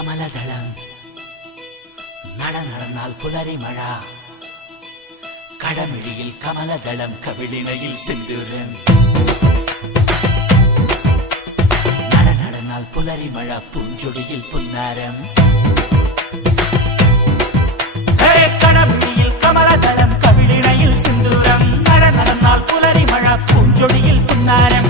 കമലദളം നടന്നാൽ പുലരി മഴ കടമിഴിയിൽ കമലദളം കവിളിണയിൽ സിന്ദൂരം നടന്നാൽ പുലരി മഴ പൂഞ്ചൊടിയിൽ പുന്നാരം കടമിഴിയിൽ കമലദളം കവിളിണയിൽ സിന്ദൂരം നടന്നാൽ പുലരി മഴ പൂഞ്ചൊടിയിൽ പുന്നാരം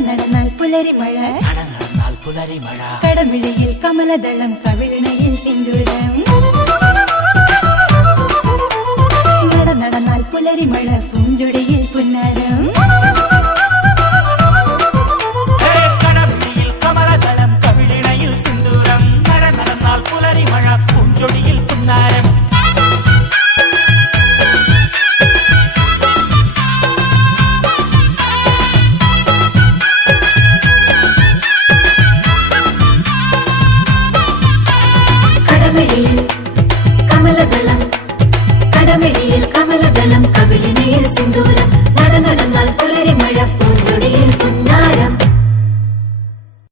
നടന്നാൽ പുലരി മഴ കടമിഴിയിൽ കമലദളം കവിളിണയിൽ സിന്ദൂരം നടന്നാൽ പുലരി മഴ പൂഞ്ചൊടിയിൽ പുന്നാരം കടമിഴിയിൽ കമലദളം കവിളിണയിൽ സിന്ദൂരം നടന്നാൽ പുലരി മഴ പൂഞ്ചൊടിയിൽ പുന്നാരം കമലദളം കവിളിണയിൽ സിന്ദൂരം